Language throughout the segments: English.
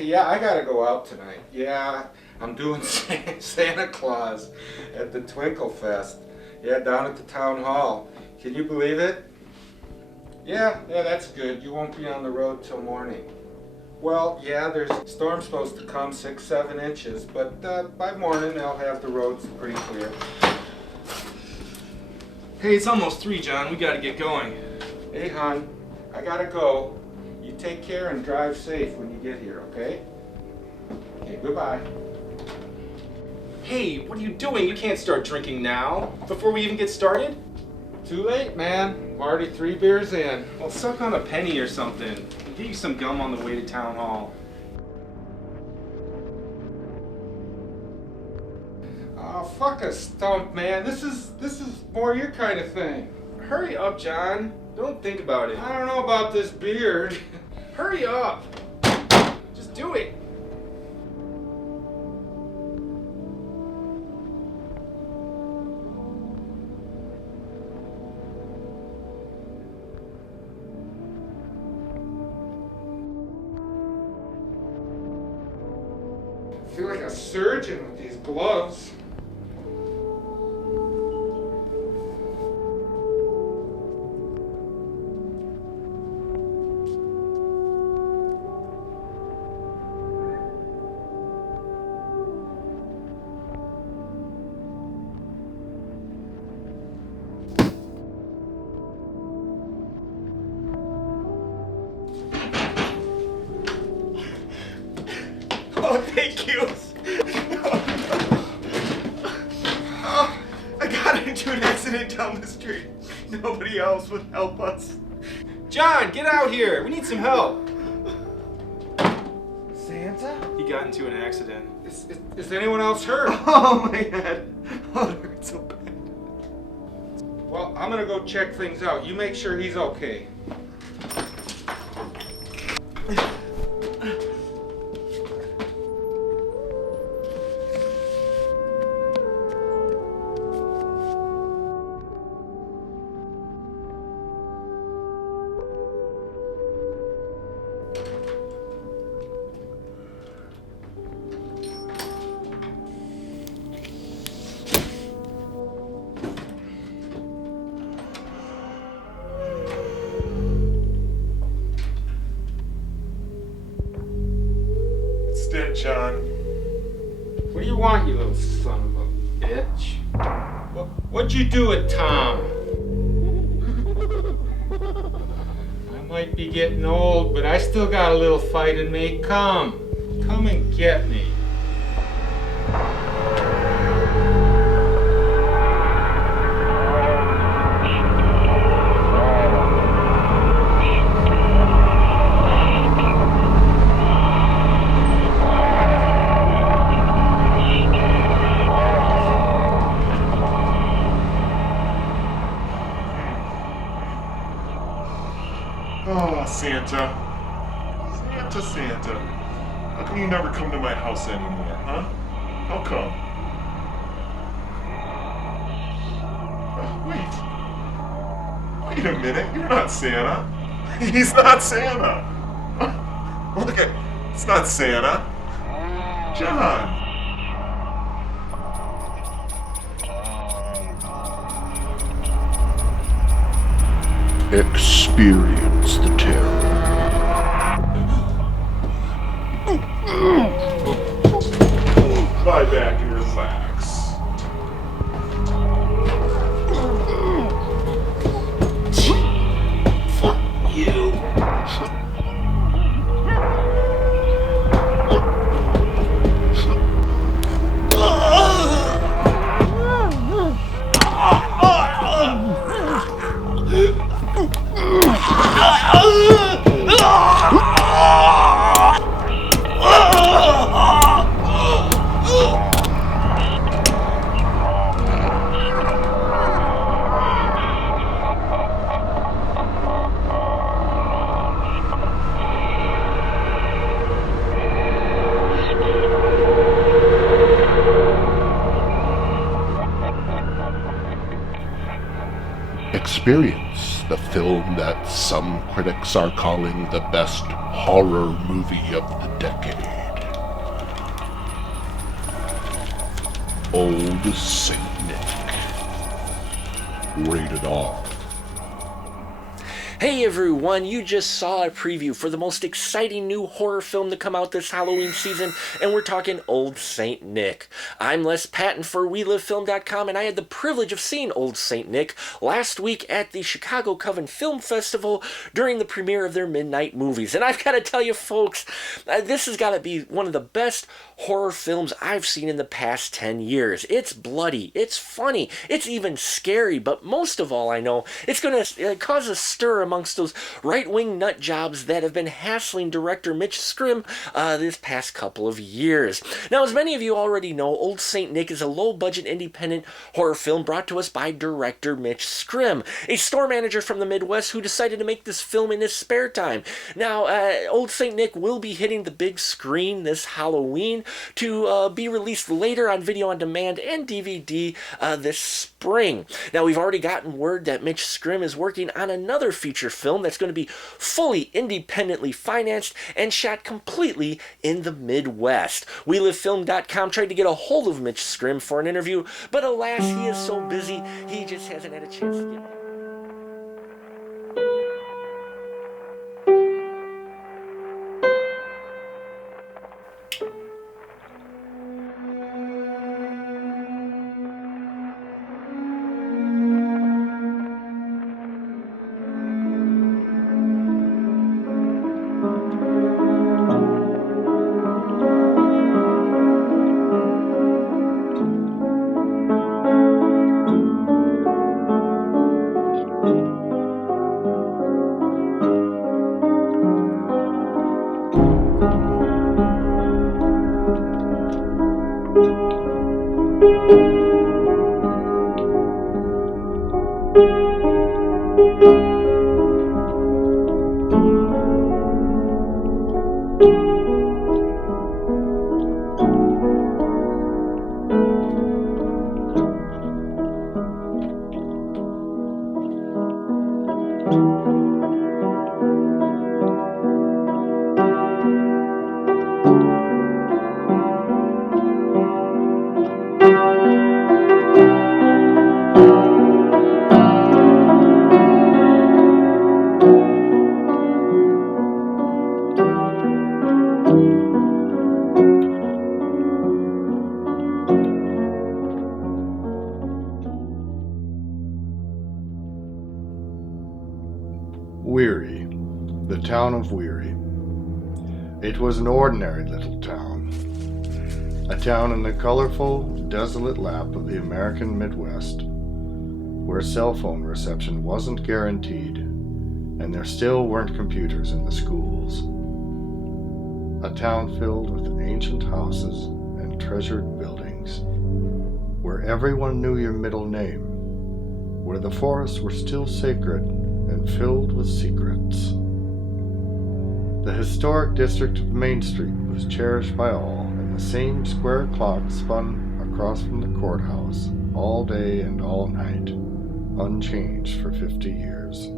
Okay, yeah, I gotta go out tonight. Yeah, I'm doing Santa Claus at the Twinkle Fest. Yeah, down at the town hall. Can you believe it? Yeah, that's good. You won't be on the road till morning. Well, yeah, there's a storm supposed to come 6-7 inches, but by morning they'll have the roads pretty clear. Hey, it's almost 3, John. We gotta get going. Hey, hon, I gotta go. You take care and drive safe when you get here, okay? Okay, goodbye. Hey, what are you doing? You can't start drinking now, before we even get started. Too late, man. I'm already 3 beers in. Well, suck on a penny or something. I'll get you some gum on the way to town hall. Oh, fuck a stump, man. This is more your kind of thing. Hurry up, John. Don't think about it. I don't know about this beard. Hurry up. Just do it. I feel like a surgeon with these gloves. Oh, thank you. Oh, I got into an accident down the street. Nobody else would help us. John, get out here. We need some help. Santa? He got into an accident. Is anyone else hurt? Oh, my head. Oh, it hurts so bad. Well, I'm gonna go check things out. You make sure he's okay. John. What do you want, you little son of a bitch? What'd you do at Tom? I might be getting old, but I still got a little fight in me. Come and get me. Oh, Santa. Santa. How come you never come to my house anymore, huh? How come? Wait a minute. You're not Santa. He's not Santa. Look at, it's not Santa. John. Experience the terror. Lie back and relax. Fuck you. Experience the film that some critics are calling the best horror movie of the decade. Old Saint Nick. Rated R. Hey everyone, you just saw a preview for the most exciting new horror film to come out this Halloween season, and we're talking Old Saint Nick. I'm Les Patton for WeLiveFilm.com, and I had the privilege of seeing Old Saint Nick last week at the Chicago Coven Film Festival during the premiere of their midnight movies. And I've got to tell you folks, this has got to be one of the best horror films I've seen in the past 10 years. It's bloody, it's funny, it's even scary, but most of all I know, it's going to cause a stir amongst those right-wing nut jobs that have been hassling director Mitch Scrimm this past couple of years. Now, as many of you already know, Old Saint Nick is a low-budget independent horror film brought to us by director Mitch Scrimm, a store manager from the Midwest who decided to make this film in his spare time. Now, Old Saint Nick will be hitting the big screen this Halloween to be released later on video on demand and DVD this spring. Now, we've already gotten word that Mitch Scrimm is working on another feature film that's going to be fully independently financed and shot completely in the Midwest. WeLiveFilm.com tried to get a hold of Mitch Scrimm for an interview, but alas, he is so busy, he just hasn't had a chance to get... Weary, the town of Weary. It was an ordinary little town. A town in the colorful, desolate lap of the American Midwest, where cell phone reception wasn't guaranteed, and there still weren't computers in the schools. A town filled with ancient houses and treasured buildings, where everyone knew your middle name, where the forests were still sacred and filled with secrets. The historic district of Main Street was cherished by all, and the same square clock spun across from the courthouse all day and all night, unchanged for 50 years.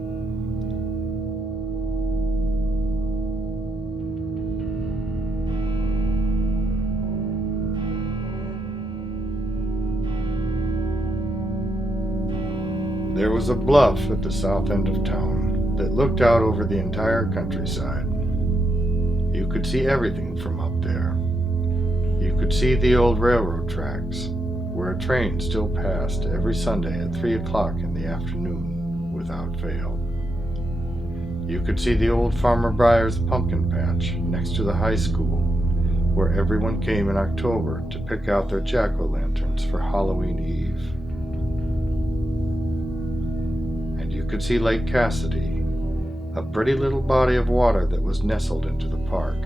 There was a bluff at the south end of town that looked out over the entire countryside. You could see everything from up there. You could see the old railroad tracks, where a train still passed every Sunday at 3 o'clock in the afternoon without fail. You could see the old Farmer Breyer's pumpkin patch next to the high school, where everyone came in October to pick out their jack-o'-lanterns for Halloween Eve. You could see Lake Cassidy, a pretty little body of water that was nestled into the park.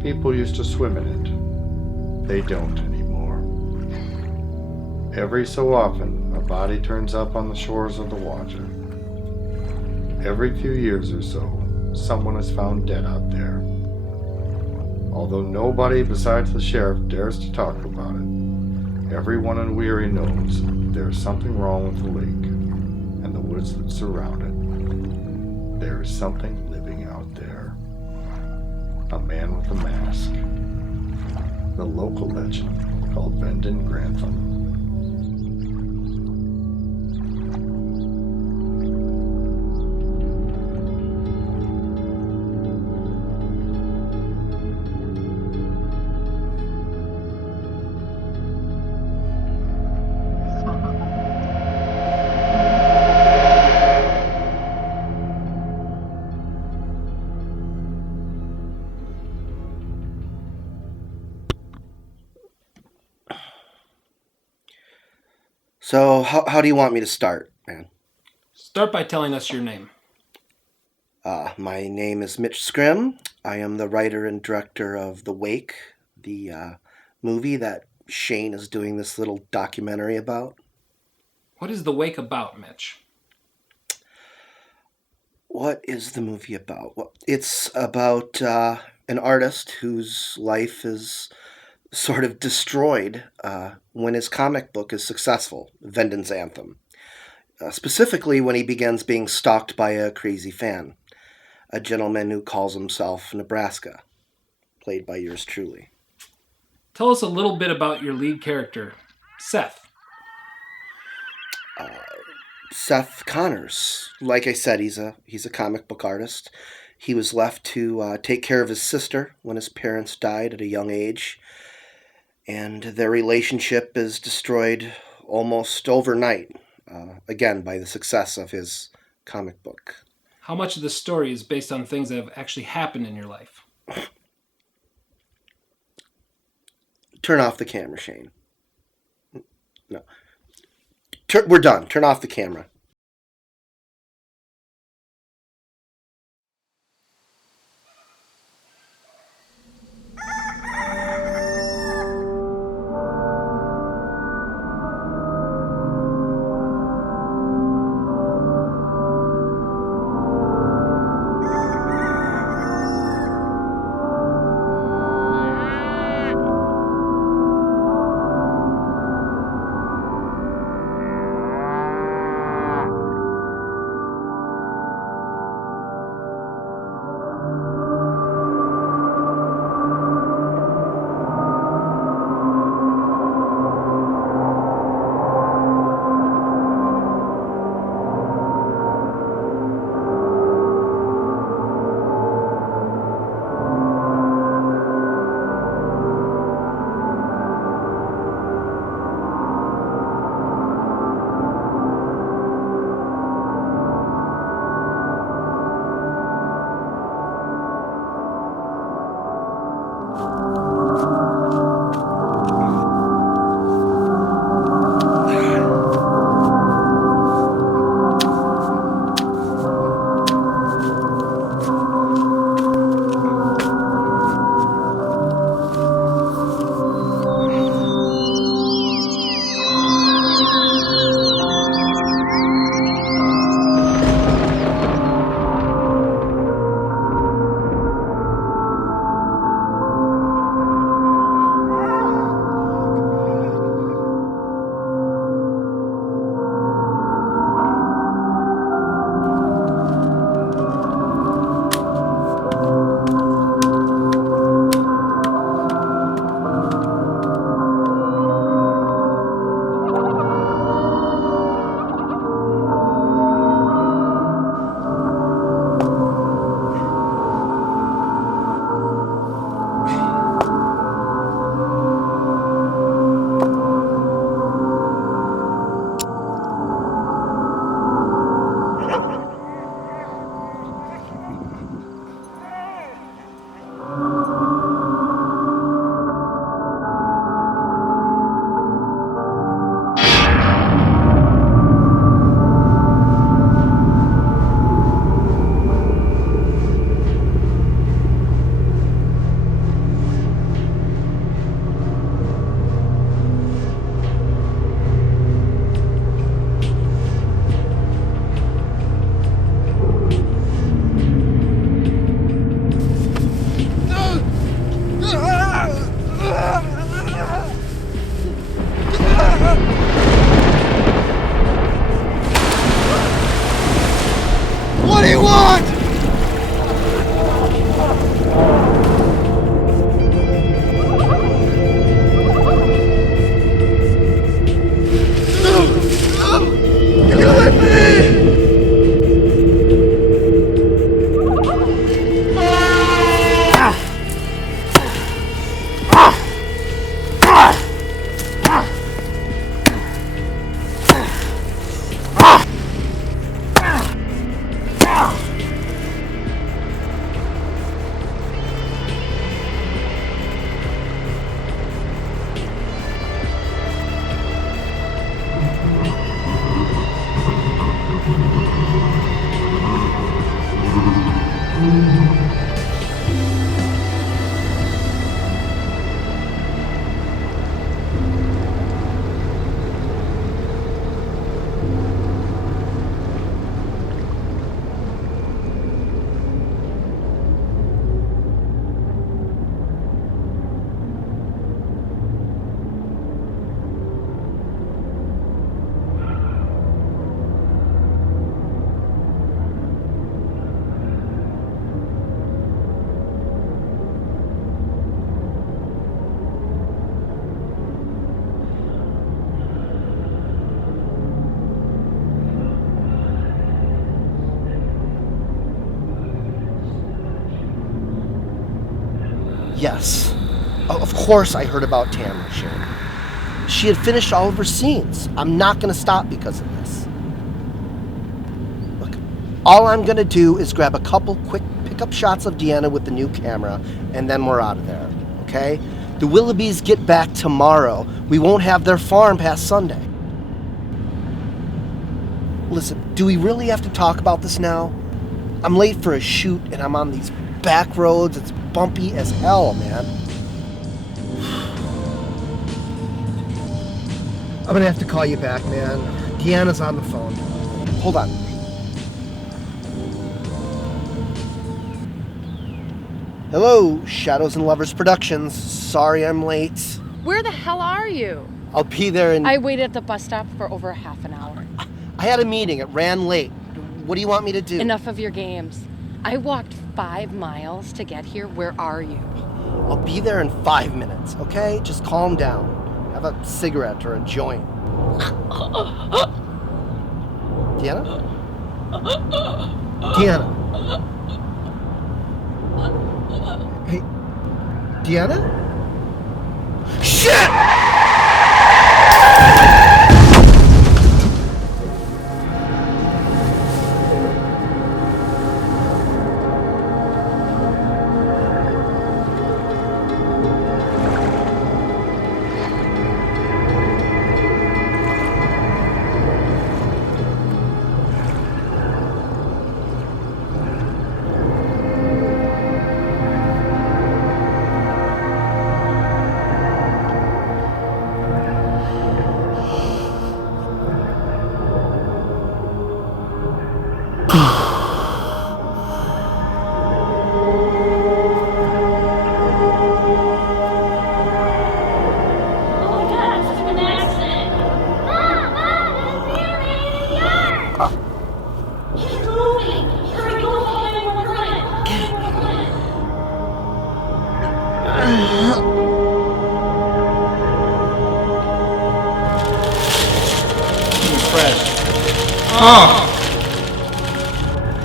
People used to swim in it. They don't anymore. Every so often, a body turns up on the shores of the water. Every few years or so, someone is found dead out there. Although nobody besides the sheriff dares to talk about it, everyone in Weary knows there's something wrong with the lake, and the woods that surround it, there is something living out there. A man with a mask. The local legend called Vendon Grantham. So, how do you want me to start, man? Start by telling us your name. My name is Mitch Scrimm. I am the writer and director of The Wake, the movie that Shane is doing this little documentary about. What is The Wake about, Mitch? What is the movie about? Well, it's about an artist whose life is sort of destroyed when his comic book is successful, Vendon Grantham. Specifically when he begins being stalked by a crazy fan, a gentleman who calls himself Nebraska, played by yours truly. Tell us a little bit about your lead character, Seth. Seth Connors, like I said, he's a comic book artist. He was left to take care of his sister when his parents died at a young age, and their relationship is destroyed almost overnight, again, by the success of his comic book. How much of the story is based on things that have actually happened in your life? Turn off the camera, Shane. No. We're done. Turn off the camera. Yes. Of course I heard about Tamara Shane. She had finished all of her scenes. I'm not going to stop because of this. Look, all I'm going to do is grab a couple quick pickup shots of Deanna with the new camera, and then we're out of there, okay? The Willoughbys get back tomorrow. We won't have their farm past Sunday. Listen, do we really have to talk about this now? I'm late for a shoot, and I'm on these back roads. It's bumpy as hell, man. I'm gonna have to call you back, man. Deanna's on the phone. Hold on. Hello, Shadows and Lovers Productions. Sorry I'm late. Where the hell are you? I'll be there in... I waited at the bus stop for over half an hour. I had a meeting. It ran late. What do you want me to do? Enough of your games. I walked 5 miles to get here. Where are you? I'll be there in 5 minutes, okay? Just calm down. Have a cigarette or a joint. Deanna? Deanna? Hey, Deanna? Shit!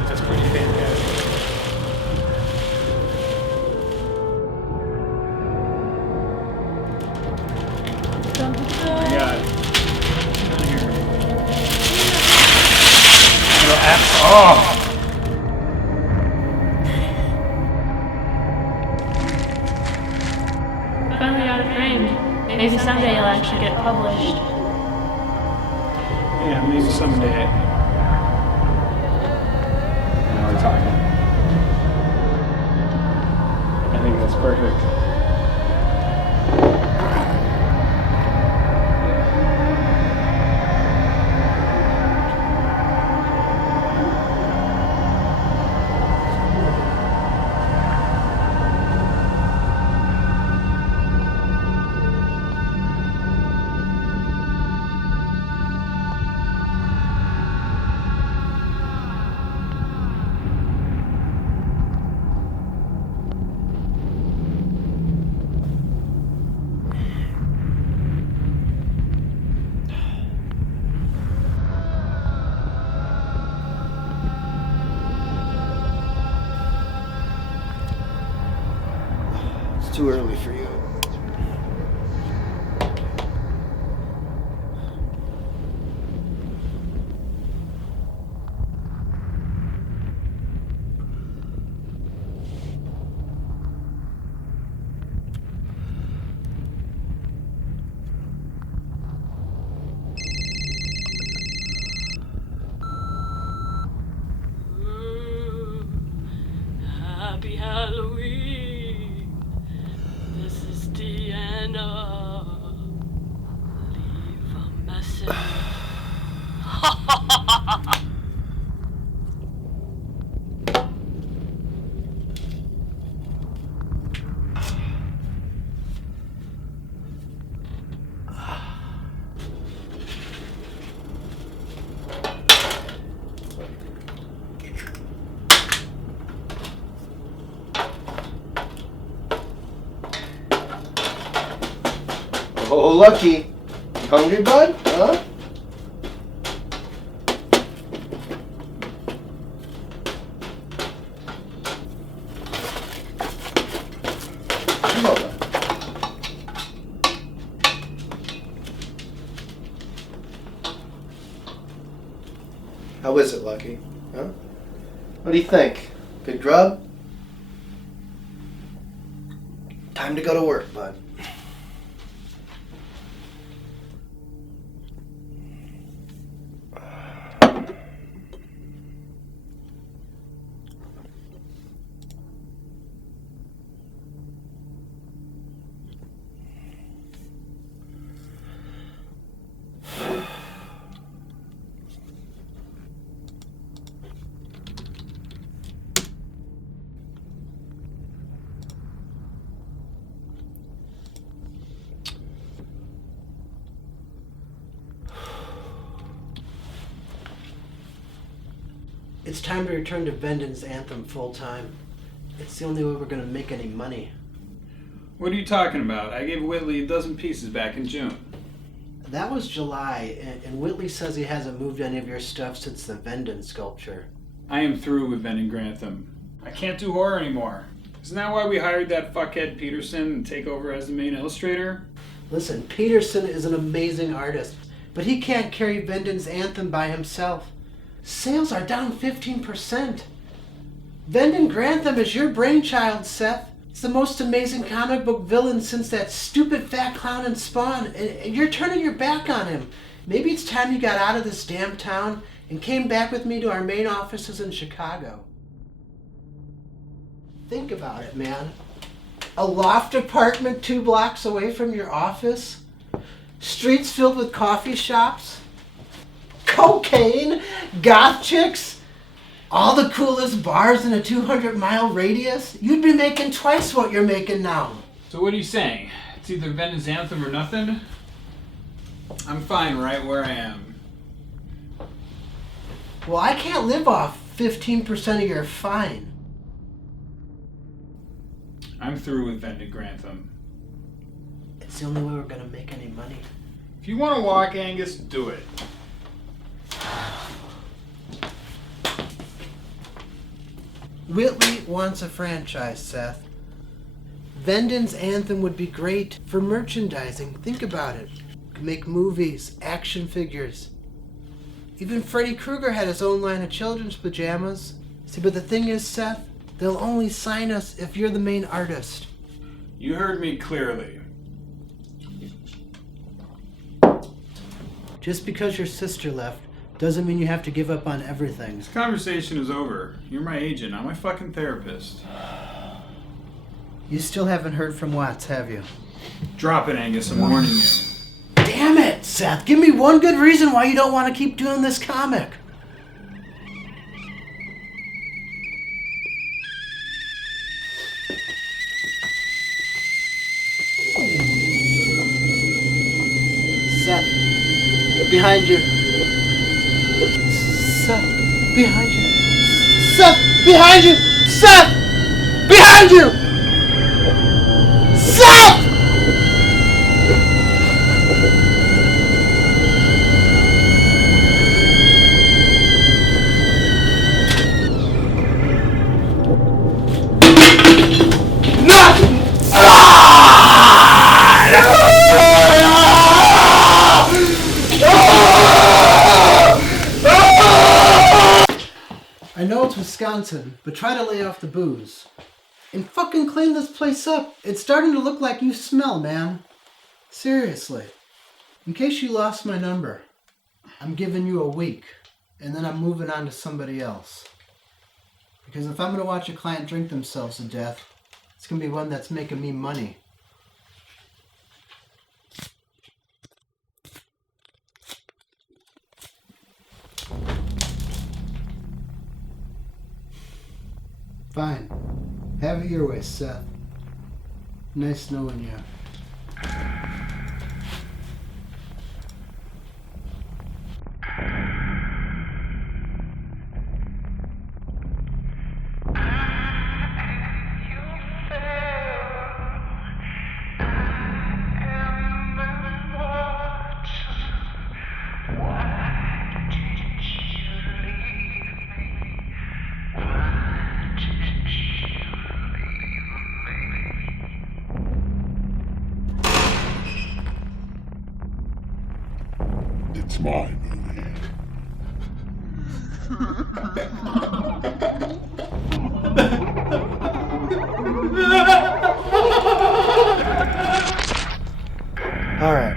That's pretty fantastic. Oh my God. Down here. Oh! Finally got it framed. Maybe someday it'll actually get published. Yeah, maybe someday. Now we're talking. I think that's perfect. It's too early for you. Happy Halloween. This is Deanna. Leave a message. Oh, Lucky. Hungry, bud? Huh? Come on, bud. How is it, Lucky? Huh? What do you think? Good grub? Time to go to work, bud. It's time to return to Vendon's Anthem full time. It's the only way we're gonna make any money. What are you talking about? I gave Whitley a dozen pieces back in June. That was July, and Whitley says he hasn't moved any of your stuff since the Vendon sculpture. I am through with Vendon Grantham. I can't do horror anymore. Isn't that why we hired that fuckhead Peterson to take over as the main illustrator? Listen, Peterson is an amazing artist, but he can't carry Vendon's Anthem by himself. Sales are down 15%. Vendon Grantham is your brainchild, Seth. It's the most amazing comic book villain since that stupid fat clown in Spawn, and you're turning your back on him. Maybe it's time you got out of this damn town and came back with me to our main offices in Chicago. Think about it, man. A loft apartment 2 blocks away from your office? Streets filled with coffee shops? Cocaine, goth chicks, all the coolest bars in a 200-mile radius. You'd be making twice what you're making now. So what are you saying? It's either Vendon's Anthem or nothing? I'm fine right where I am. Well, I can't live off 15% of your fine. I'm through with Vendon Grantham. It's the only way we're gonna make any money. If you want to walk, Angus, do it. Whitley wants a franchise, Seth. Vendon's Anthem would be great for merchandising. Think about it. Could make movies, action figures. Even Freddy Krueger had his own line of children's pajamas. See, but the thing is, Seth, they'll only sign us if you're the main artist. You heard me clearly. Just because your sister left doesn't mean you have to give up on everything. This conversation is over. You're my agent, not my fucking therapist. You still haven't heard from Watts, have you? Drop it, Angus. I'm warning you. Damn it, Seth. Give me one good reason why you don't want to keep doing this comic. Seth, behind you. Seth, behind you. Seth, behind you. Seth, behind you. Seth! I know it's Wisconsin, but try to lay off the booze. And fucking clean this place up. It's starting to look like you smell, man. Seriously. In case you lost my number, I'm giving you a week, and then I'm moving on to somebody else. Because if I'm going to watch a client drink themselves to death, it's going to be one that's making me money. Fine. Have it your way, Seth. Nice knowing you. It's my movie. All right.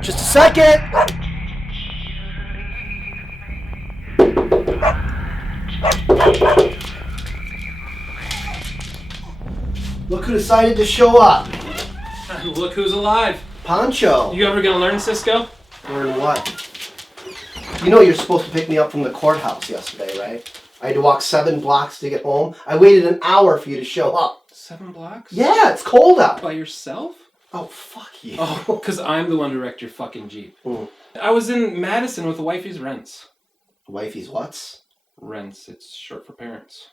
Just a second. Look who decided to show up. Look who's alive. Poncho. You ever gonna learn, Cisco? Learn what? You know you're supposed to pick me up from the courthouse yesterday, right? I had to walk 7 blocks to get home. I waited an hour for you to show up. 7 blocks? Yeah, it's cold out. By yourself? Oh, fuck you. Oh, because I'm the one who wrecked your fucking Jeep. Mm. I was in Madison with the wifey's rents. Wifey's what's? Rents. It's short for parents.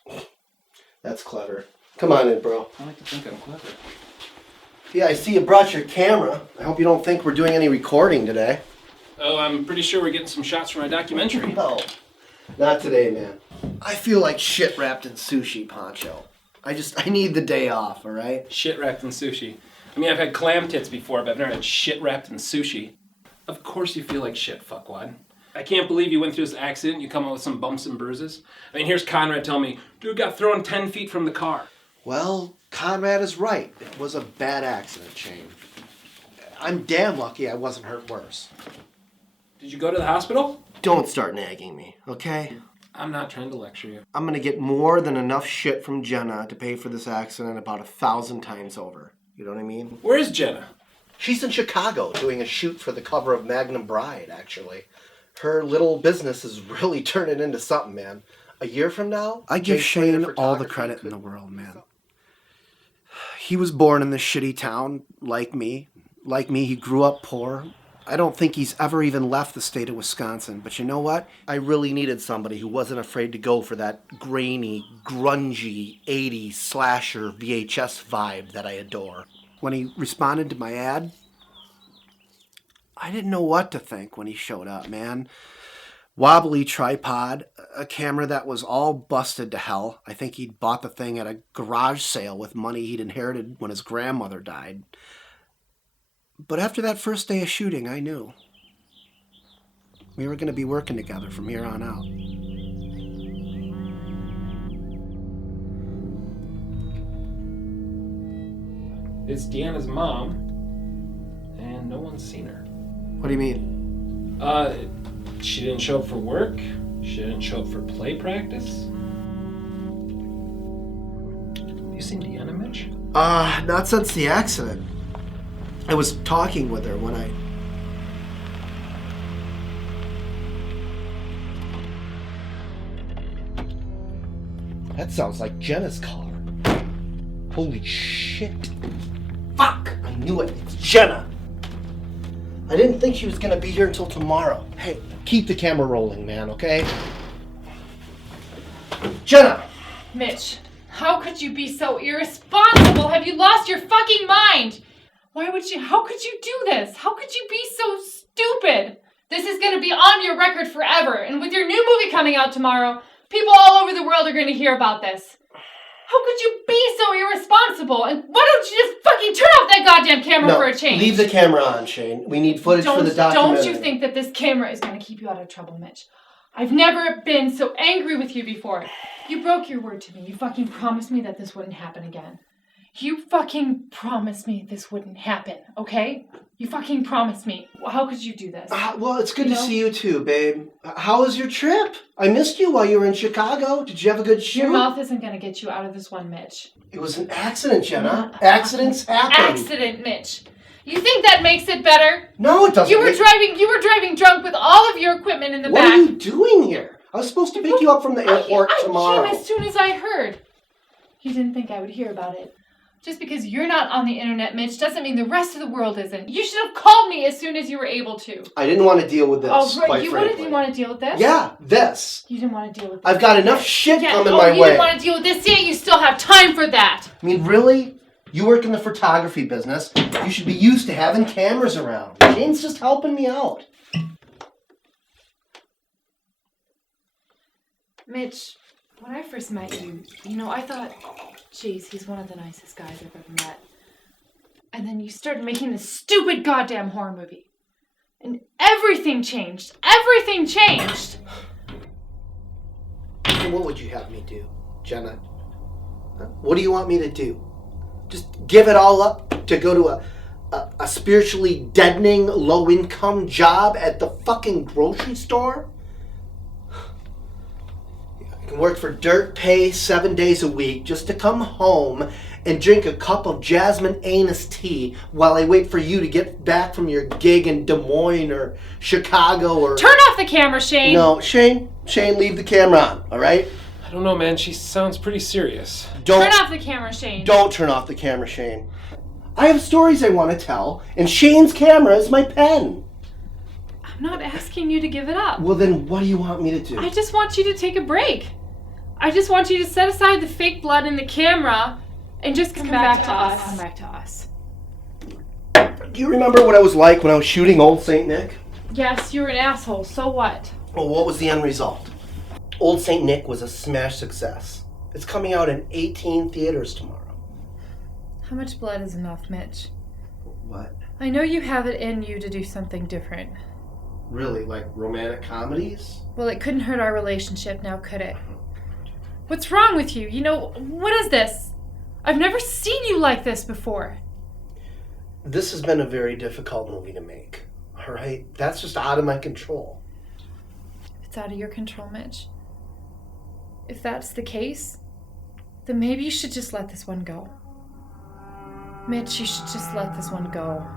That's clever. Come on in, bro. I like to think I'm clever. Yeah, I see you brought your camera. I hope you don't think we're doing any recording today. Oh, I'm pretty sure we're getting some shots for my documentary. No, not today, man. I feel like shit wrapped in sushi, Poncho. I need the day off, all right? Shit wrapped in sushi. I mean, I've had clam tits before, but I've never had shit wrapped in sushi. Of course you feel like shit, fuckwad. I can't believe you went through this accident and you come out with some bumps and bruises. I mean, here's Conrad telling me, dude got thrown 10 feet from the car. Well, Conrad is right. It was a bad accident, Shane. I'm damn lucky I wasn't hurt worse. Did you go to the hospital? Don't start nagging me, okay? I'm not trying to lecture you. I'm gonna get more than enough shit from Jenna to pay for this accident about 1,000 times over. You know what I mean? Where is Jenna? She's in Chicago doing a shoot for the cover of Magnum Bride, actually. Her little business is really turning into something, man. A year from now, I give Shane all the credit in the world, man. He was born in this shitty town, like me. Like me, he grew up poor. I don't think he's ever even left the state of Wisconsin. But you know what? I really needed somebody who wasn't afraid to go for that grainy, grungy, 80s slasher VHS vibe that I adore. When he responded to my ad, I didn't know what to think when he showed up, man. Wobbly tripod, a camera that was all busted to hell. I think he'd bought the thing at a garage sale with money he'd inherited when his grandmother died. But after that first day of shooting, I knew. We were going to be working together from here on out. It's Deanna's mom, and no one's seen her. What do you mean? She didn't show up for work. She didn't show up for play practice. You seen Deanna, Mitch? Not since the accident. I was talking with her when That sounds like Jenna's car. Holy shit. Fuck! I knew it. It's Jenna. I didn't think she was gonna be here until tomorrow. Hey, keep the camera rolling, man, okay? Jenna! Mitch, how could you be so irresponsible? Have you lost your fucking mind? How could you do this? How could you be so stupid? This is gonna be on your record forever, and with your new movie coming out tomorrow, people all over the world are gonna hear about this. How could you be so irresponsible? And why don't you just fucking turn off that goddamn camera for a change? Leave the camera on, Shane. We need footage for the documentary. Don't you think that this camera is gonna keep you out of trouble, Mitch? I've never been so angry with you before. You broke your word to me. You fucking promised me that this wouldn't happen again. You fucking promised me this wouldn't happen, okay? You fucking promised me. How could you do this? Well, it's good to see you too, babe. How was your trip? I missed you while you were in Chicago. Did you have a good shoot? Your mouth isn't gonna get you out of this one, Mitch. It was an accident, Jenna. Accidents happen. Accident, Mitch. You think that makes it better? No, it doesn't. You were driving drunk with all of your equipment in the back. What are you doing here? I was supposed to pick you up from the airport tomorrow. I came as soon as I heard. You didn't think I would hear about it. Just because you're not on the internet, Mitch, doesn't mean the rest of the world isn't. You should have called me as soon as you were able to. I didn't want to deal with this, you didn't want to deal with this? Yeah, this. You didn't want to deal with this. I've got enough shit coming my way. You didn't want to deal with this yet? You still have time for that. I mean, really? You work in the photography business. You should be used to having cameras around. Shane's just helping me out. Mitch, when I first met you, I thought, geez, he's one of the nicest guys I've ever met. And then you started making this stupid goddamn horror movie. And everything changed. Everything changed. And what would you have me do, Jenna? What do you want me to do? Just give it all up to go to a spiritually deadening low-income job at the fucking grocery store? I can work for dirt pay 7 days a week just to come home and drink a cup of jasmine anise tea while I wait for you to get back from your gig in Des Moines or Chicago or... Turn off the camera, Shane! No, Shane, leave the camera on, all right? I don't know, man. She sounds pretty serious. Turn off the camera, Shane. Don't turn off the camera, Shane. I have stories I want to tell, and Shane's camera is my pen. I'm not asking you to give it up. Well, then what do you want me to do? I just want you to take a break. I just want you to set aside the fake blood in the camera and just come back to us. Come back to us. Do you remember what I was like when I was shooting Old St. Nick? Yes, you're an asshole. So what? Well, what was the end result? Old St. Nick was a smash success. It's coming out in 18 theaters tomorrow. How much blood is enough, Mitch? What? I know you have it in you to do something different. Really? Like romantic comedies? Well, it couldn't hurt our relationship now, could it? What's wrong with you? What is this? I've never seen you like this before. This has been a very difficult movie to make. All right? That's just out of my control. It's out of your control, Mitch. If that's the case, then maybe you should just let this one go. Mitch, you should just let this one go.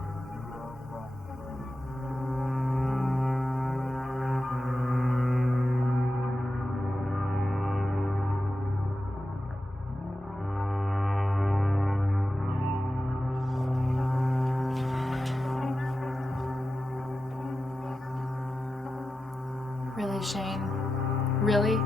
Really, Shane? Really?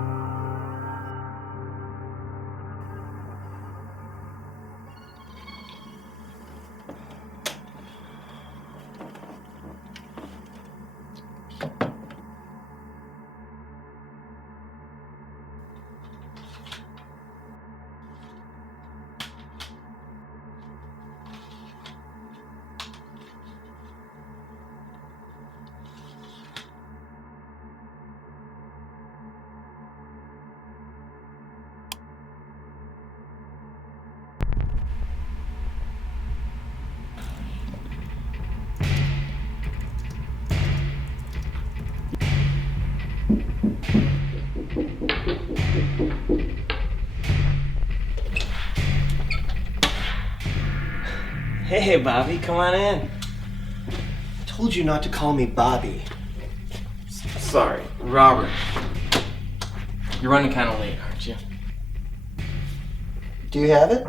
Hey, Bobby, come on in. I told you not to call me Bobby. Sorry, Robert. You're running kind of late, aren't you? Do you have it?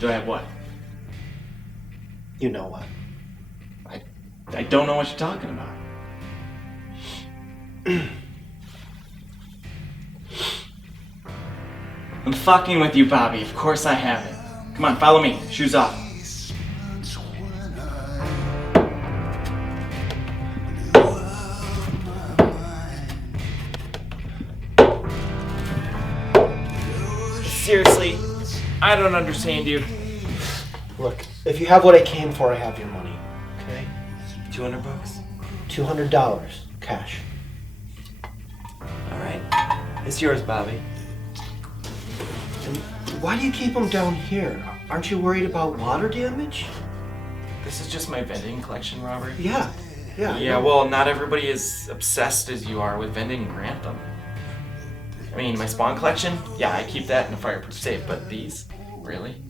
Do I have what? You know what? I don't know what you're talking about. I'm fucking with you, Bobby. Of course I have it. Come on, follow me. Shoes off. Seriously, I don't understand you. Look, if you have what I came for, I have your money. Okay? $200? $200, cash. All right. It's yours, Bobby. And why do you keep them down here? Aren't you worried about water damage? This is just my vending collection, Robert. Yeah. Yeah, well, not everybody is obsessed as you are with Vendon Grantham. I mean, my Spawn collection? Yeah, I keep that in a fireproof safe, but these? Really?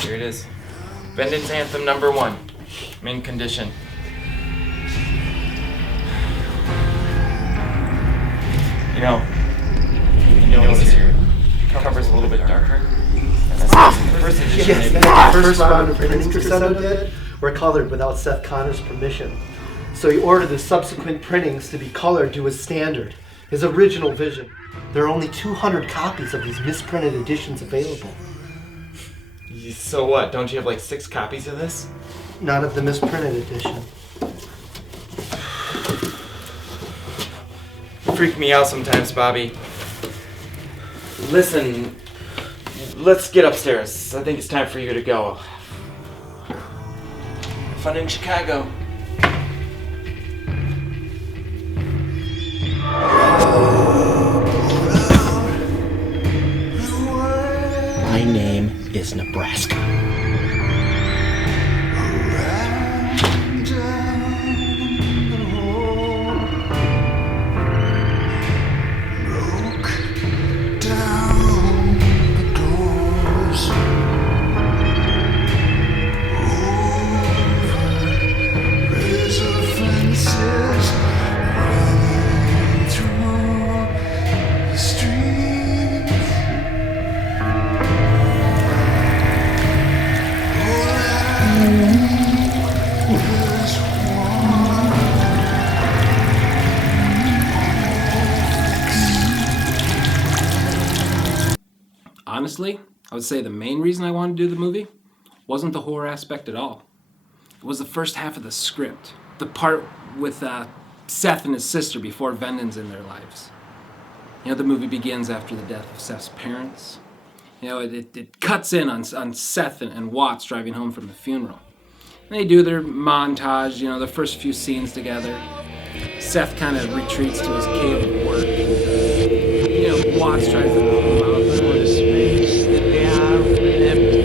Here it is. Vendon's Anthem #1. Mint condition. You notice your cover's a little bit darker. And that's the first edition. Yes, the first round of printings Crescendo did were colored without Seth Connor's permission. So he ordered the subsequent printings to be colored to his standard, his original vision. There are only 200 copies of these misprinted editions available. So what? Don't you have like 6 copies of this? Not of the misprinted edition. Freak me out sometimes, Bobby. Listen, let's get upstairs. I think it's time for you to go. Have fun in Chicago. My name is Nebraska. Honestly, I would say the main reason I wanted to do the movie wasn't the horror aspect at all. It was the first half of the script. The part with Seth and his sister before Vendon's in their lives. You know, the movie begins after the death of Seth's parents. You know, it cuts in on Seth and Watts driving home from the funeral. And they do their montage, you know, the first few scenes together. Seth kind of retreats to his cave of work. And, you know, Watts tries to pull him out of the space that they are left.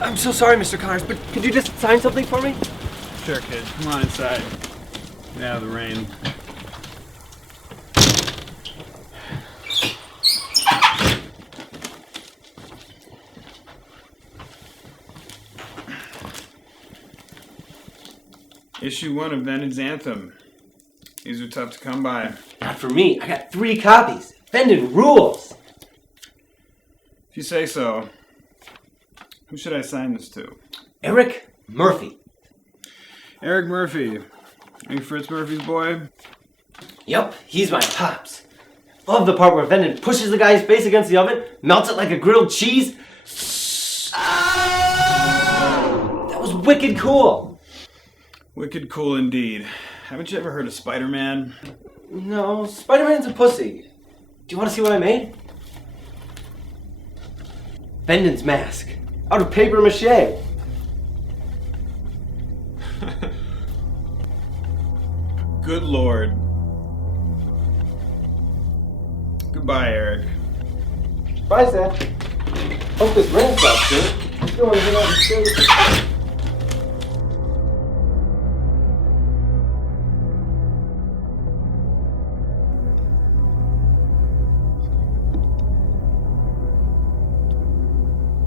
I'm so sorry, Mr. Connors, but could you just sign something for me? Sure, kid. Come on inside. Get out of the rain. Issue 1 of Vendon Grantham. These are tough to come by. Not for me. I got 3 copies. Vendon rules. If you say so. Who should I sign this to? Eric Murphy. Eric Murphy. Are you Fritz Murphy's boy? Yep, he's my pops. Love the part where Vendon pushes the guy's face against the oven, melts it like a grilled cheese. That was wicked cool. Wicked cool indeed. Haven't you ever heard of Spider-Man? No, Spider-Man's a pussy. Do you want to see what I made? Vendon's mask. Out of paper mache. Good lord. Goodbye, Eric. Bye, Sam. Hope this rain stops soon. I still want to hang out in space.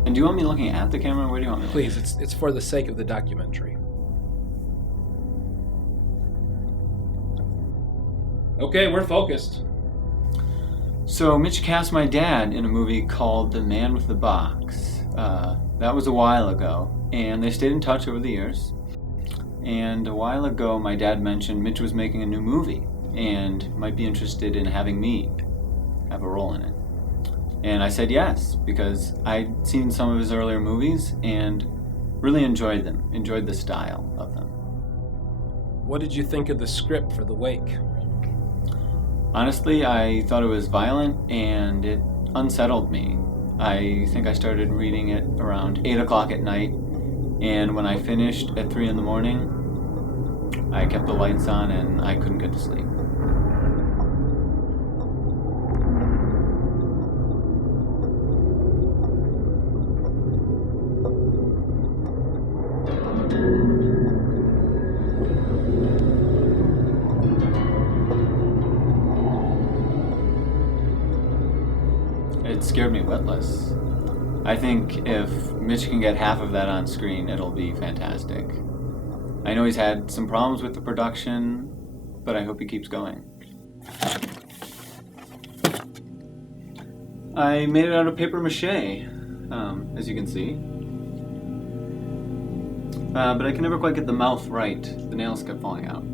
And do you want me looking at the camera? Where do you want me? Please, it's for the sake of the documentary. Okay, we're focused. So Mitch cast my dad in a movie called The Man with the Box. That was a while ago, and they stayed in touch over the years. And a while ago, my dad mentioned Mitch was making a new movie and might be interested in having me have a role in it. And I said yes, because I'd seen some of his earlier movies and really enjoyed them, enjoyed the style of them. What did you think of the script for The Wake? Honestly, I thought it was violent and it unsettled me. I think I started reading it around 8 o'clock at night, and when I finished at 3 in the morning, I kept the lights on and I couldn't get to sleep. It scared me witless. I think if Mitch can get half of that on screen, it'll be fantastic. I know he's had some problems with the production, but I hope he keeps going. I made it out of paper mache, as you can see. But I can never quite get the mouth right. The nails kept falling out.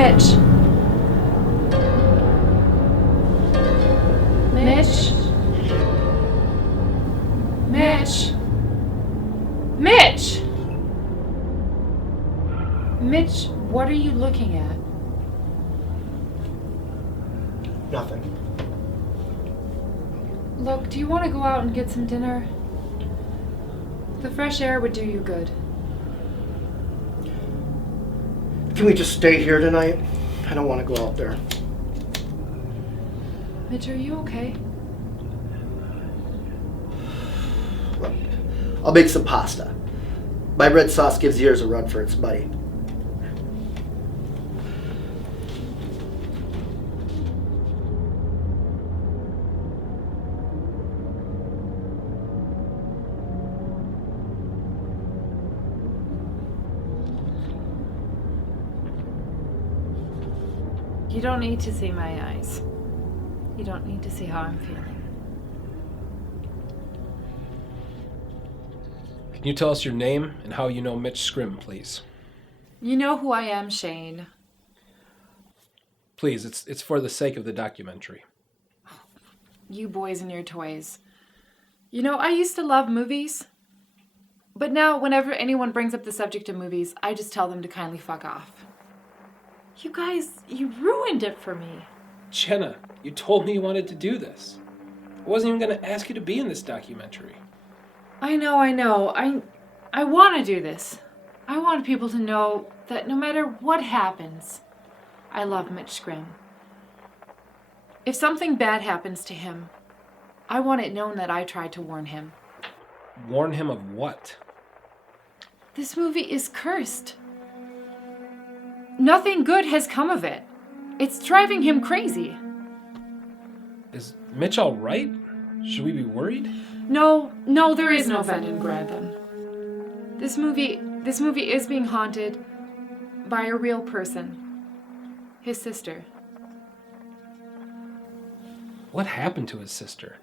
Mitch. Mitch. Mitch. Mitch! Mitch, what are you looking at? Nothing. Look, do you want to go out and get some dinner? The fresh air would do you good. Can we just stay here tonight? I don't want to go out there. Mitch, are you okay? Look, I'll make some pasta. My red sauce gives yours a run for its money. You don't need to see my eyes. You don't need to see how I'm feeling. Can you tell us your name and how you know Mitch Scrimm, please? You know who I am, Shane. Please, it's for the sake of the documentary. You boys and your toys. You know, I used to love movies. But now, whenever anyone brings up the subject of movies, I just tell them to kindly fuck off. You guys, you ruined it for me. Jenna, you told me you wanted to do this. I wasn't even going to ask you to be in this documentary. I know. I want to do this. I want people to know that no matter what happens, I love Mitch Scrimm. If something bad happens to him, I want it known that I tried to warn him. Warn him of what? This movie is cursed. Nothing good has come of it. It's driving him crazy. Is Mitch all right? Should we be worried? No, there is no Vendon Grantham. This movie is being haunted by a real person. His sister. What happened to his sister?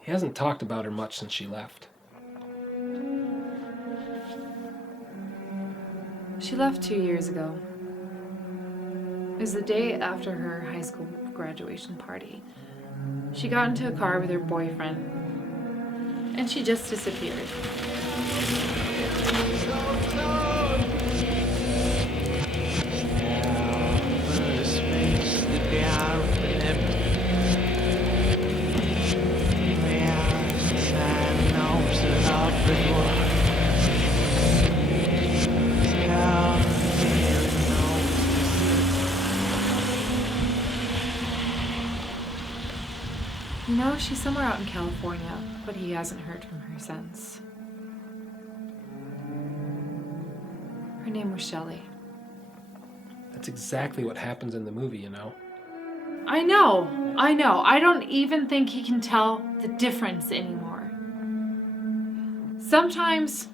He hasn't talked about her much since she left. She left 2 years ago. It was the day after her high school graduation party. She got into a car with her boyfriend, and she just disappeared. You know, she's somewhere out in California, but he hasn't heard from her since. Her name was Shelley. That's exactly what happens in the movie, you know. I know. I don't even think he can tell the difference anymore. Sometimes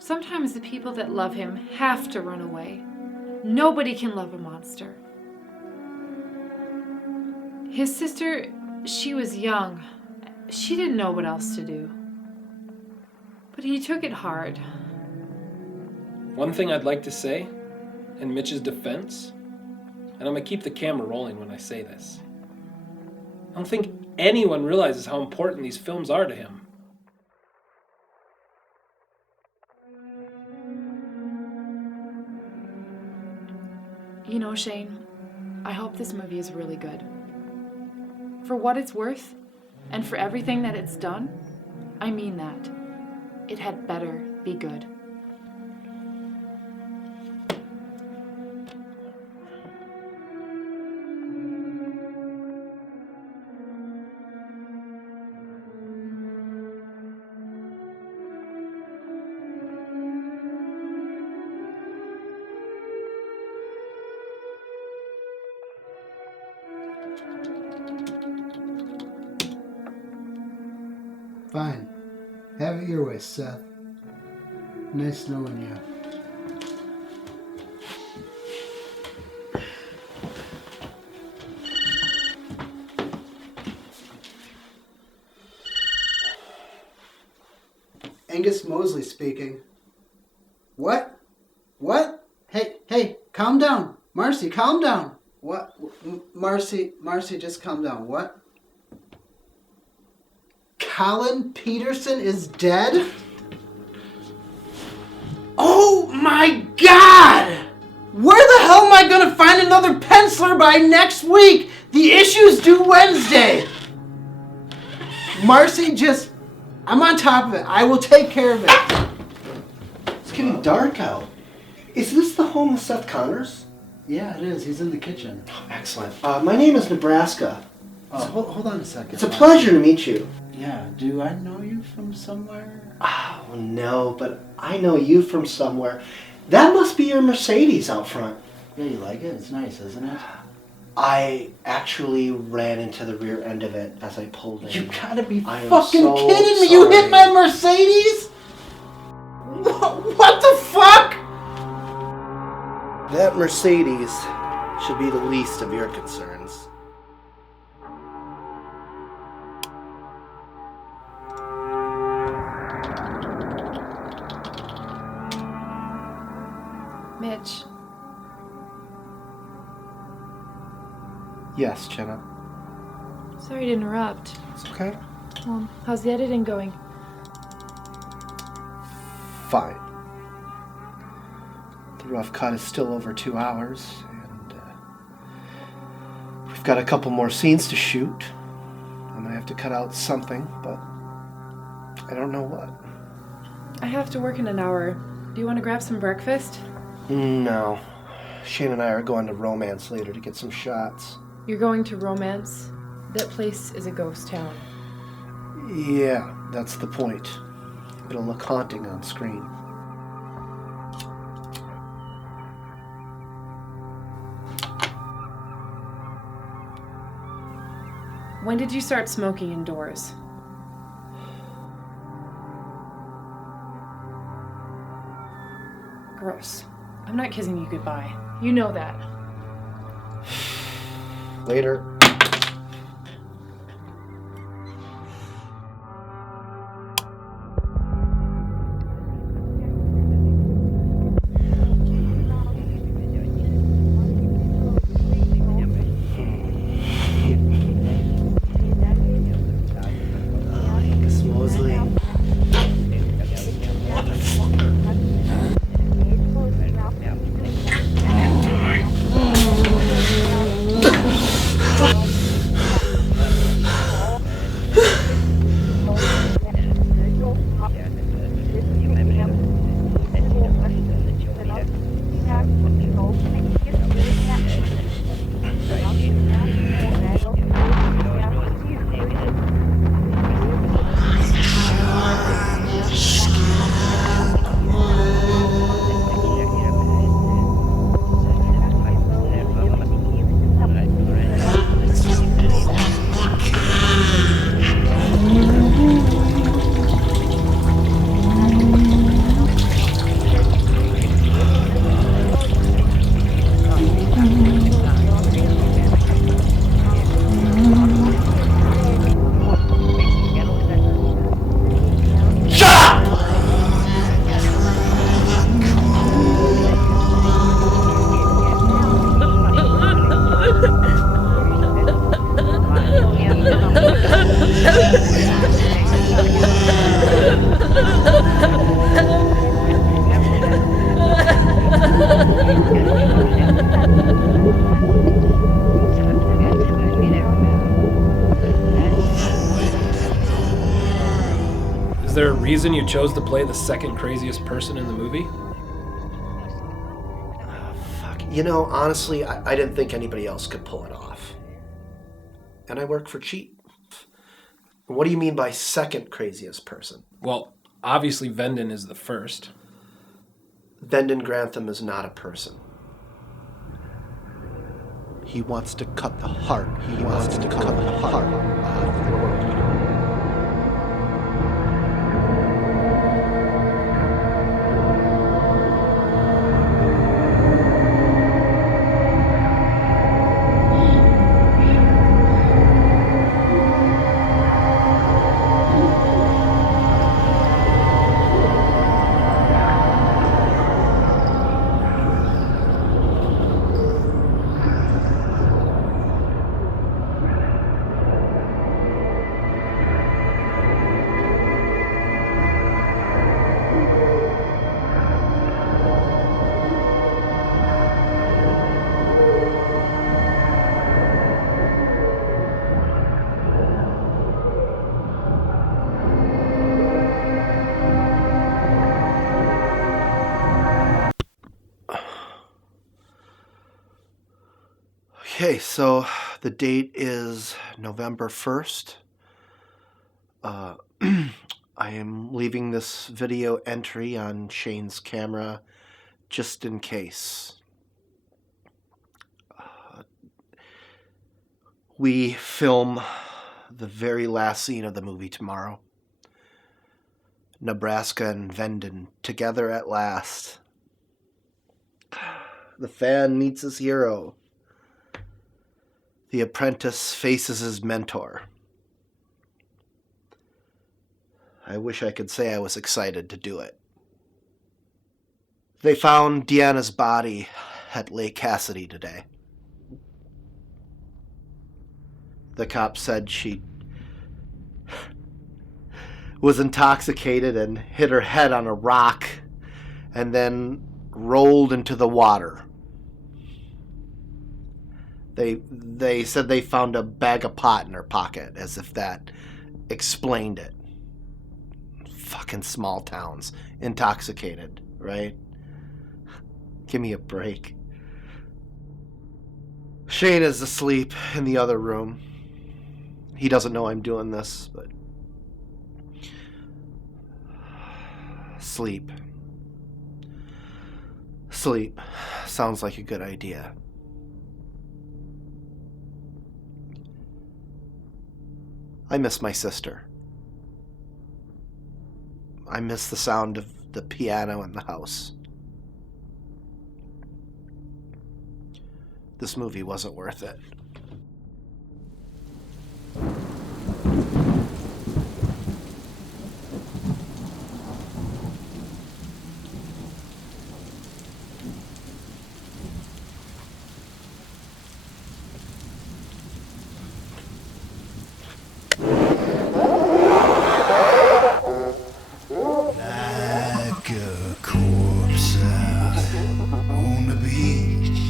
the people that love him have to run away. Nobody can love a monster. His sister, she was young. She didn't know what else to do. But he took it hard. One thing I'd like to say, in Mitch's defense, and I'm going to keep the camera rolling when I say this, I don't think anyone realizes how important these films are to him. You know, Shane, I hope this movie is really good. For what it's worth, and for everything that it's done, I mean that. It had better be good. Fine. Have it your way, Seth. Nice knowing you. Angus Mosley speaking. What? Hey, calm down. Marcy, calm down. What? Marcy, just calm down. What? Colin Peterson is dead? Oh my God! Where the hell am I gonna find another penciler by next week? The issue's due Wednesday. Marcy, I'm on top of it. I will take care of it. It's getting dark out. Is this the home of Seth Connors? Yeah, it is. He's in the kitchen. Oh, excellent. My name is Nebraska. Oh, hold on a second. It's a pleasure to meet you. Yeah, do I know you from somewhere? Oh, no, but I know you from somewhere. That must be your Mercedes out front. Yeah, you like it? It's nice, isn't it? I actually ran into the rear end of it as I pulled in. You gotta be I fucking am so kidding me! sorry. You hit my Mercedes? What the fuck? That Mercedes should be the least of your concerns. Mitch, Yes, Jenna. sorry to interrupt. It's okay. How's the editing going? Fine. The rough cut is still over 2 hours, and we've got a couple more scenes to shoot. I'm gonna have to cut out something, but I don't know what. I have to work in an hour. Do you want to grab some breakfast? No. Shane and I are going to Romance later to get some shots. You're going to Romance? That place is a ghost town. Yeah, that's the point. It'll look haunting on screen. When did you start smoking indoors? Gross. I'm not kissing you goodbye. You know that. Later. Is there a reason you chose to play the second craziest person in the movie? You know, honestly, I didn't think anybody else could pull it off. And I work for cheap. What do you mean by second craziest person? Well, obviously Vendon is the first. Vendon Grantham is not a person. He wants to cut the heart. He wants to cut the heart out of the world. Okay, so the date is November 1st. I am leaving this video entry on Shane's camera just in case. We film the very last scene of the movie tomorrow. Nebraska and Vendon together at last. The fan meets his hero. The apprentice faces his mentor. I wish I could say I was excited to do it. They found Deanna's body at Lake Cassidy today. The cop said she was intoxicated and hit her head on a rock and then rolled into the water. They said they found a bag of pot in her pocket, as if that explained it. Fucking small towns. Intoxicated, right? Give me a break. Shane is asleep in the other room. He doesn't know I'm doing this, but... Sleep. Sleep. Sounds like a good idea. I miss my sister. I miss the sound of the piano in the house. This movie wasn't worth it. Like a corpse out on the beach.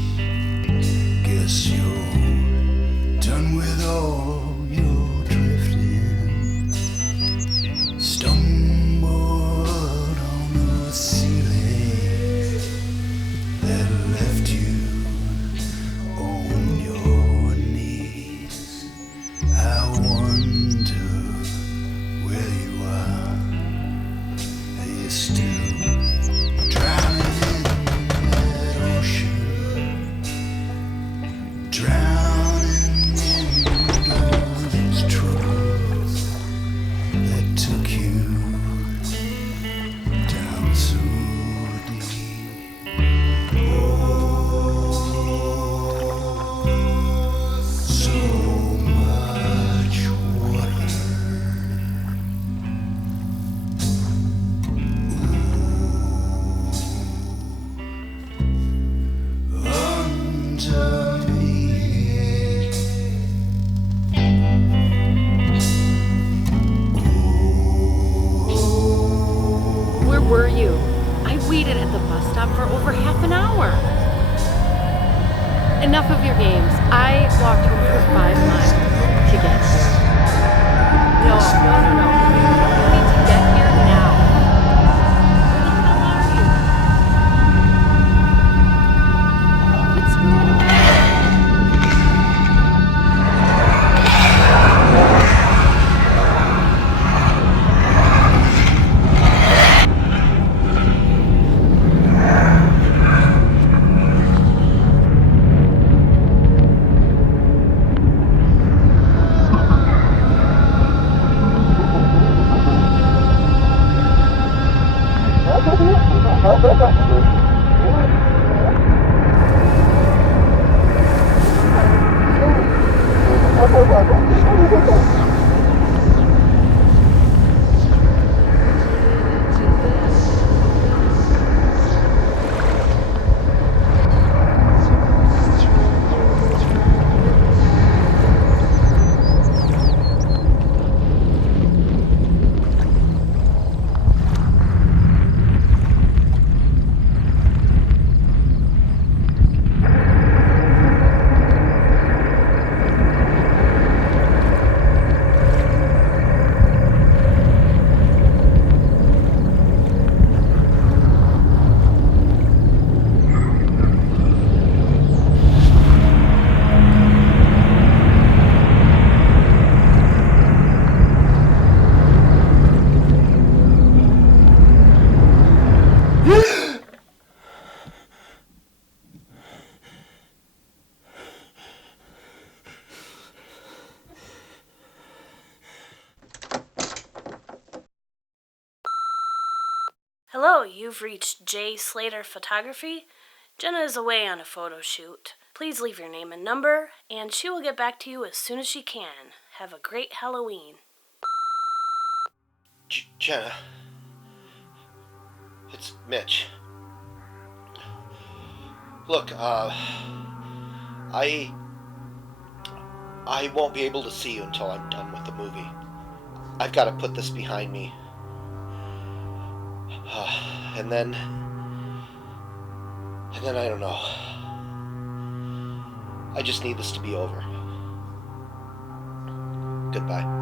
Guess you're done with all your drifting. Stumbled on the ceiling that left you on your knees. I wonder where you are. Are you still drowning in that ocean? Drowning in those troubles that took you down so deep. Oh, so much water. Under me. Where were you? I waited at the bus stop for over half an hour. Enough of your games. I walked over 5 miles to get here. No. You need to get here now. Hello, you've reached J. Slater Photography. Jenna is away on a photo shoot. Please leave your name and number, and she will get back to you as soon as she can. Have a great Halloween. Jenna. It's Mitch. Look, I won't be able to see you until I'm done with the movie. I've got to put this behind me. And then I don't know. I just need this to be over. Goodbye.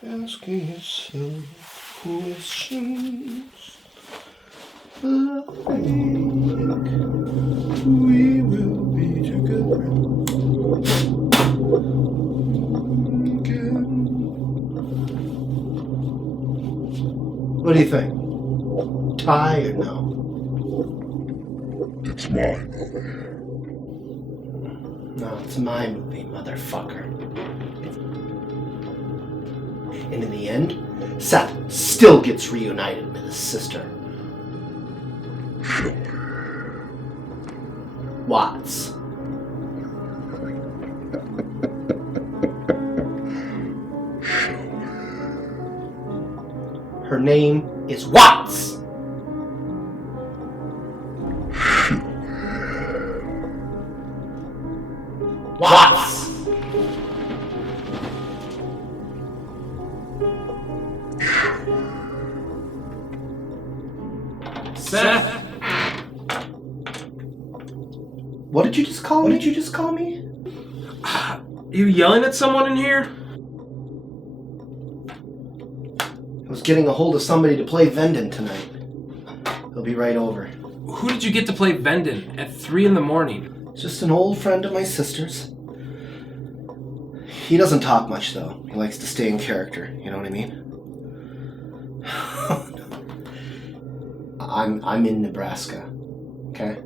Asking yourself questions like we will be together again. What do you think? Tie or no? It's my movie. No, it's my movie, motherfucker. And in the end, Seth still gets reunited with his sister. Watts. Her name is Watts. Watts. Seth. What did you just call me? What did you just call me? You yelling at someone in here? I was getting a hold of somebody to play Vendon tonight. He'll be right over. Who did you get to play Vendon at 3 a.m? Just an old friend of my sister's. He doesn't talk much, though. He likes to stay in character. You know what I mean? I'm in Nebraska. Okay?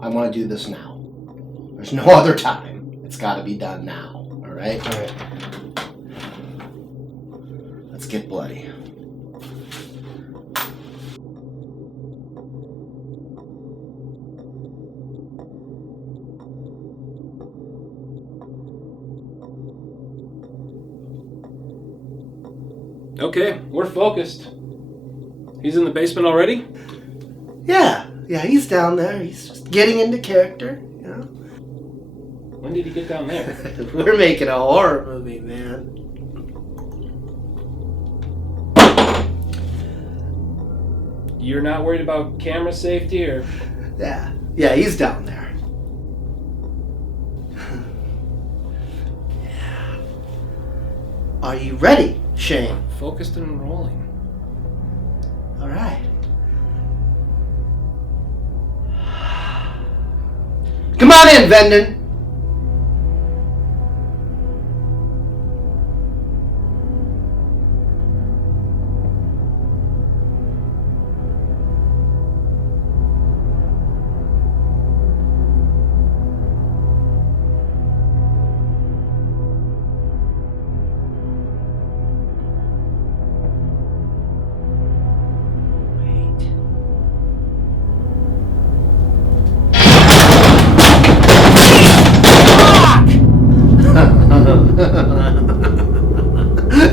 I want to do this now. There's no other time. It's got to be done now. All right? All right. Let's get bloody. Okay, we're focused. He's in the basement already? Yeah, he's down there. He's just getting into character, you know? When did he get down there? We're making a horror movie, man. You're not worried about camera safety, or? Yeah, he's down there. Yeah. Are you ready, Shane? Focused and rolling. All right. Come on in, Vendon.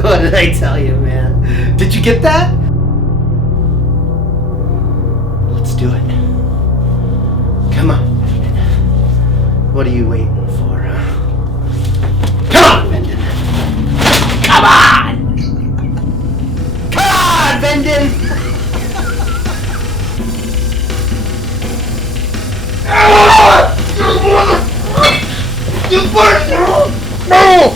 What did I tell you, man? Did you get that? Let's do it. Come on. What are you waiting for, huh? Come on, Vendon. Come on! Come on, Vendon! You motherfucker! You motherfucker! No!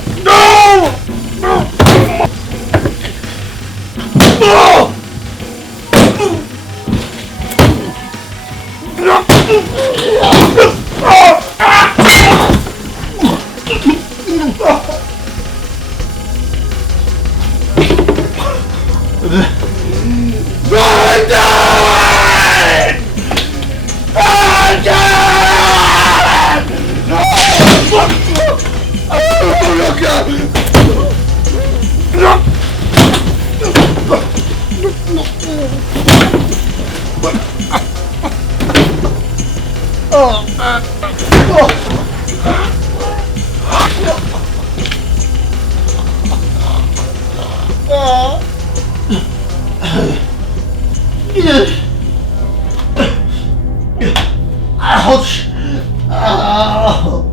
No!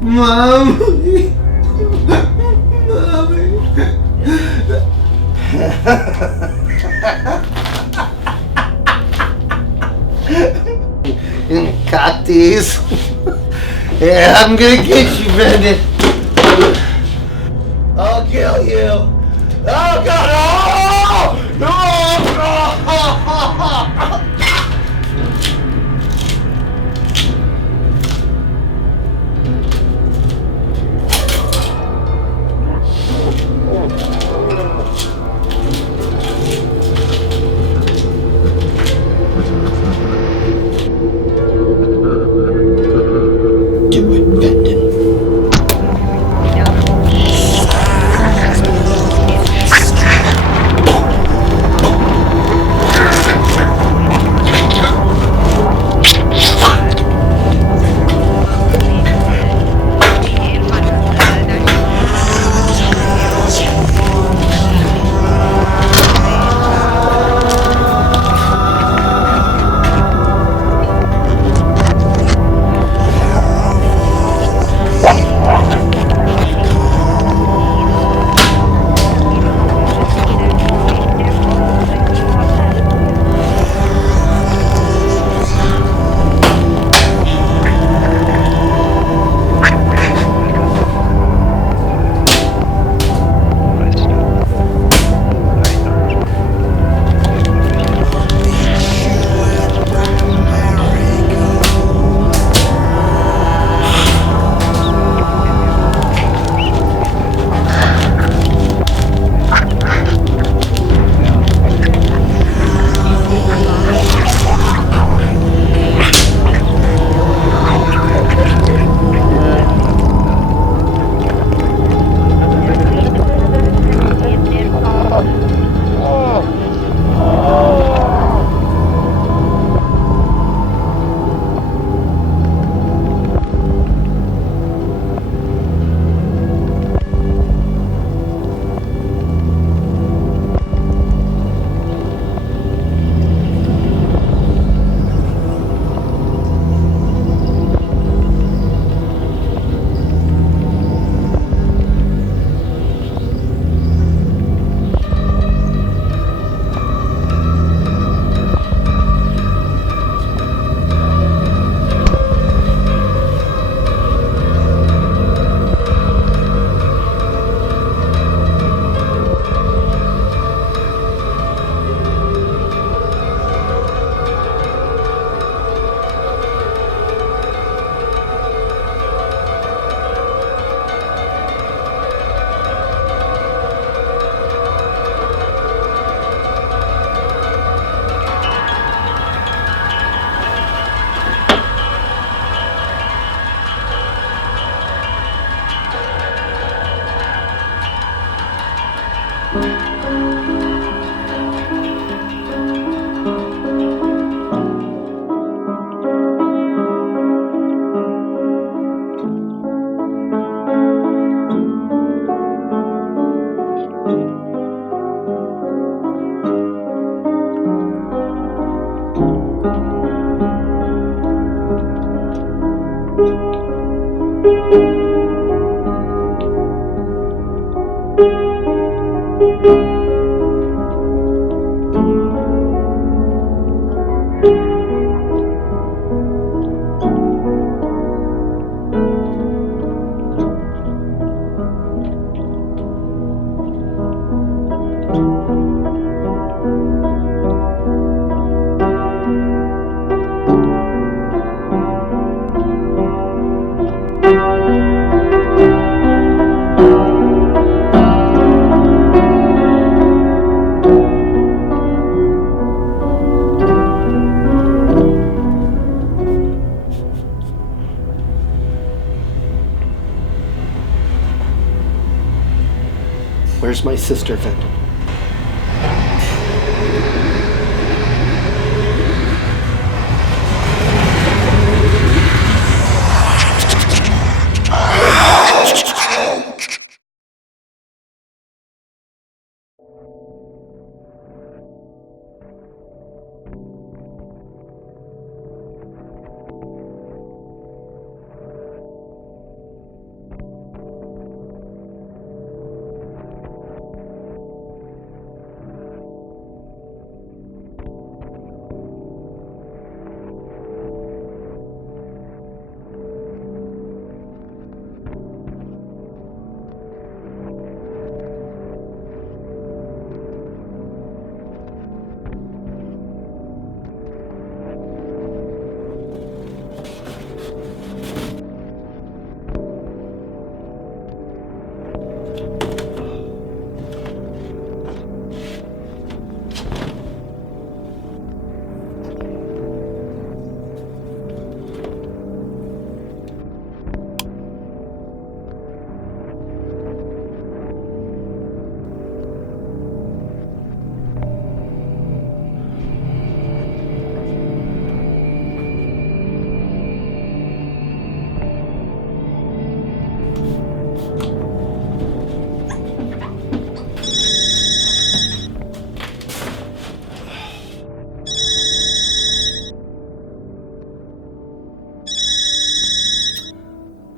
Mommy! Mommy! Cock these. Yeah, I'm gonna get you, Vendon. I'll kill you. Oh God! No! No! Do it, Vendon. Where's my sister, Vendon?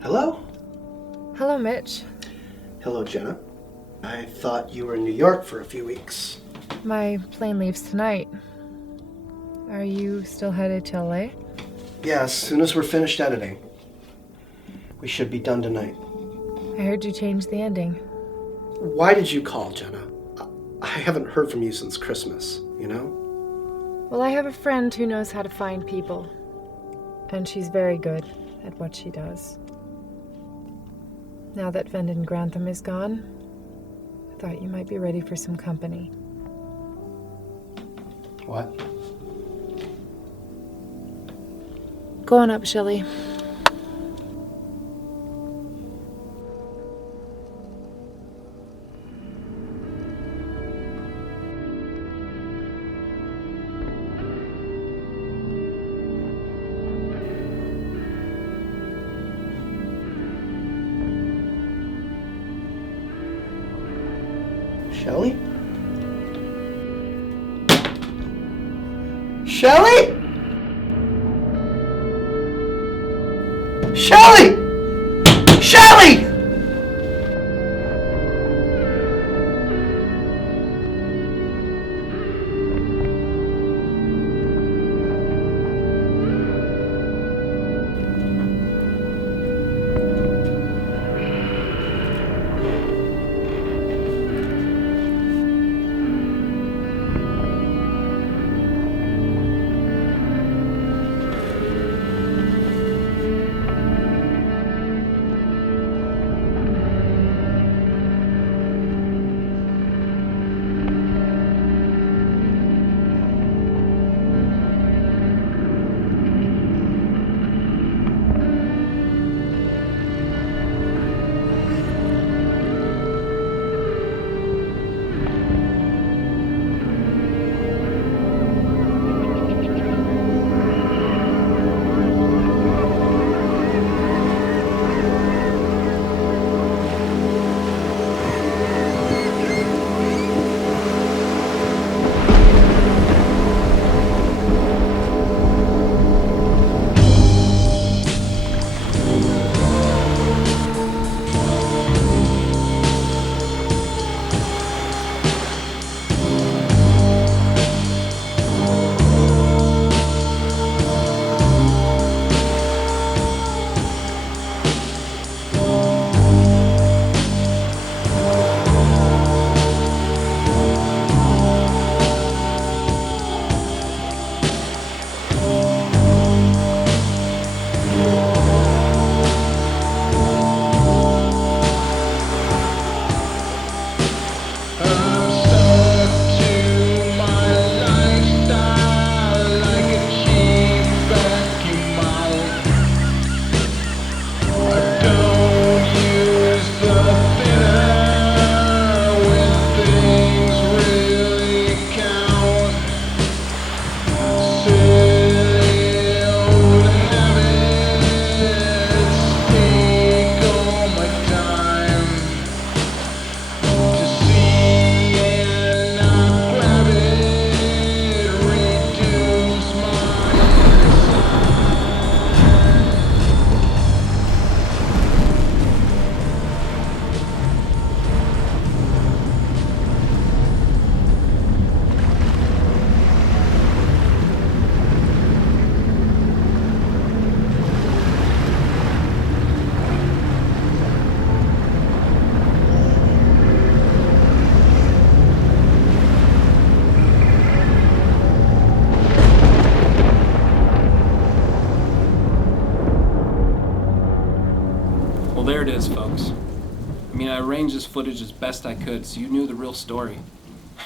Hello? Hello, Mitch. Hello, Jenna. I thought you were in New York for a few weeks. My plane leaves tonight. Are you still headed to LA? Yeah, as soon as we're finished editing. We should be done tonight. I heard you changed the ending. Why did you call, Jenna? I haven't heard from you since Christmas, you know? Well, I have a friend who knows how to find people. And she's very good at what she does. Now that Vendon Grantham is gone, I thought you might be ready for some company. What? Go on up, Shelley. Shelley? Shelley? Shelley! Shelley! Well, there it is, folks. I mean, I arranged this footage as best I could so you knew the real story.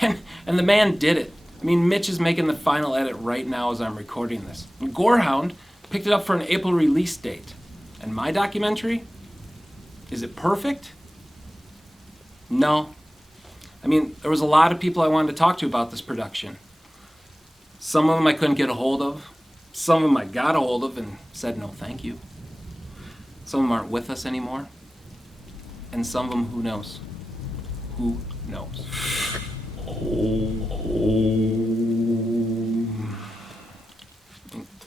And the man did it. I mean, Mitch is making the final edit right now as I'm recording this. And Gorehound picked it up for an April release date. And my documentary? Is it perfect? No. I mean, there was a lot of people I wanted to talk to about this production. Some of them I couldn't get a hold of. Some of them I got a hold of and said no thank you. Some of them aren't with us anymore. And some of them, who knows? Who knows?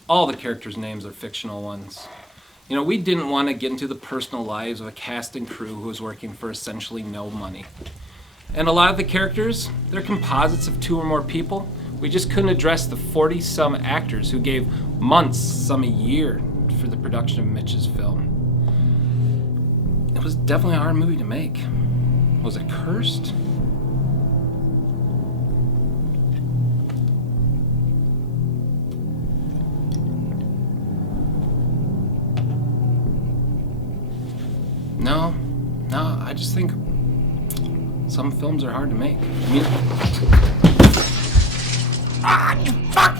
All the characters' names are fictional ones. You know, we didn't want to get into the personal lives of a cast and crew who was working for essentially no money. And a lot of the characters, they're composites of 2 or more people. We just couldn't address the 40-some actors who gave months, some a year, for the production of Mitch's film. It was definitely a hard movie to make. Was it cursed? No, I just think some films are hard to make. I mean, you fuck!